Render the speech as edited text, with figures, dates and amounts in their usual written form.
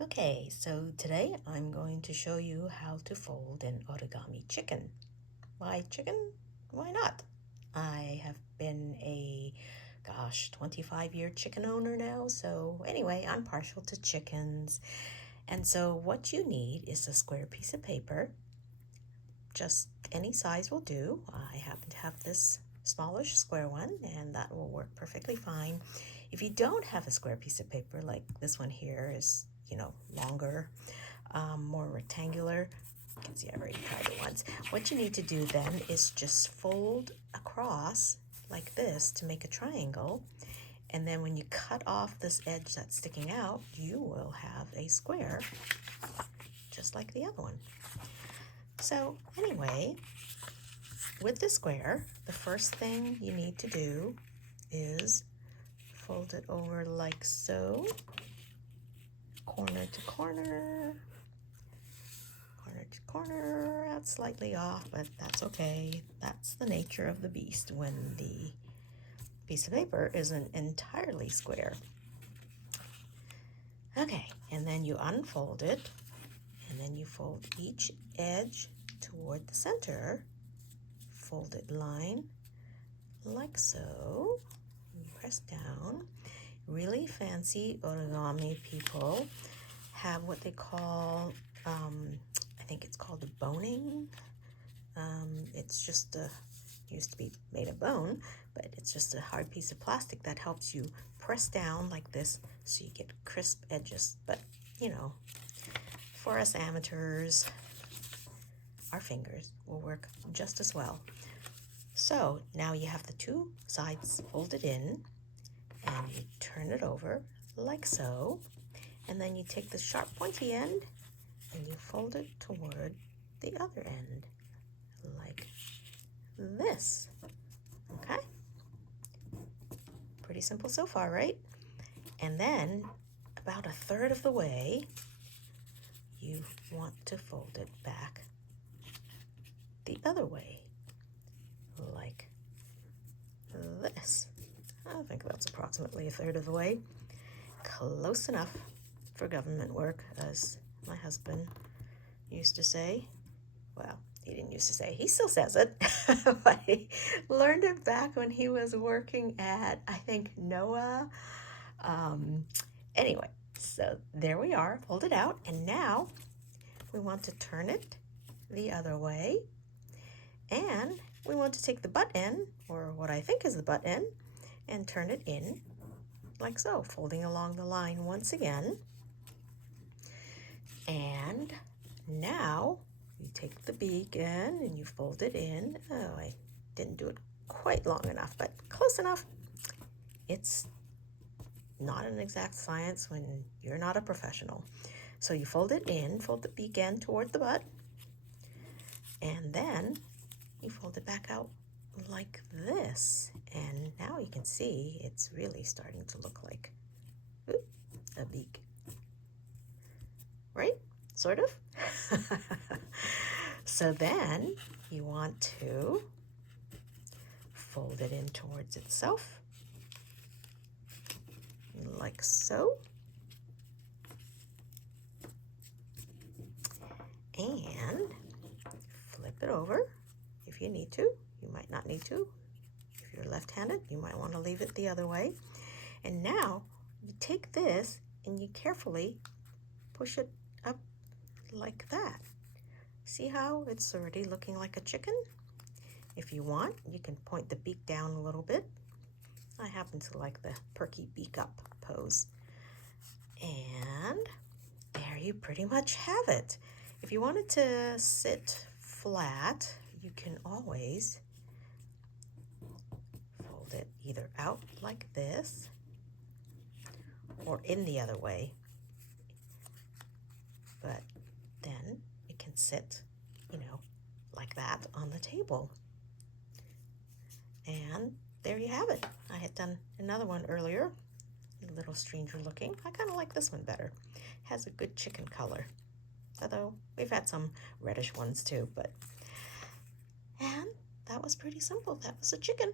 Okay, so today I'm going to show you how to fold an origami chicken. Why chicken? Why not? I have been a, 25-year chicken owner now, so anyway, I'm partial to chickens. And so what you need is a square piece of paper, just any size will do. I happen to have this smallish square one, and that will work perfectly fine. If you don't have a square piece of paper, like this one here is, longer, more rectangular. You can see I already tried it once. What you need to do then is just fold across like this to make a triangle. And then when you cut off this edge that's sticking out, you will have a square just like the other one. So anyway, with the square, the first thing you need to do is fold it over like so, corner to corner, corner to corner. That's slightly off, but that's okay. That's the nature of the beast when the piece of paper isn't entirely square. Okay, and then you unfold it, and then you fold each edge toward the center, folded line like so. You press down. Really fancy origami people have what they call, I think it's called a boning. It's just used to be made of bone, but it's just a hard piece of plastic that helps you press down like this so you get crisp edges. But, for us amateurs, our fingers will work just as well. So now you have the two sides folded in, and you turn it over like so, and then you take the sharp pointy end and you fold it toward the other end like this. Okay, pretty simple so far, right? And then about a third of the way you want to fold it back the other way like this. I think that's approximately a third of the way. Close enough for government work, as my husband used to say. Well, he didn't used to say, he still says it, but he learned it back when he was working at, I think, NOAA. Anyway, so there we are, fold it out, and now we want to turn it the other way, and we want to take the butt end, or what I think is the butt end, and turn it in like so, folding along the line once again. And now you take the beak end and you fold it in. Oh, I didn't do it quite long enough, but close enough. It's not an exact science when you're not a professional. So you fold it in, fold the beak end toward the butt, and then you fold it back out like this. And now you can see it's really starting to look like a beak, right? Sort of. So then you want to fold it in towards itself like so, and flip it over if you need to. You might not need to. If you're left-handed, you might want to leave it the other way. And now you take this and you carefully push it up like that. See how it's already looking like a chicken? If you want, you can point the beak down a little bit. I happen to like the perky beak up pose. And there you pretty much have it. If you want it to sit flat, you can always fold it either out like this or in the other way. But then it can sit, like that on the table. And there you have it. I had done another one earlier, a little stranger looking. I kind of like this one better. It has a good chicken color. Although we've had some reddish ones too, and that was pretty simple. That was a chicken.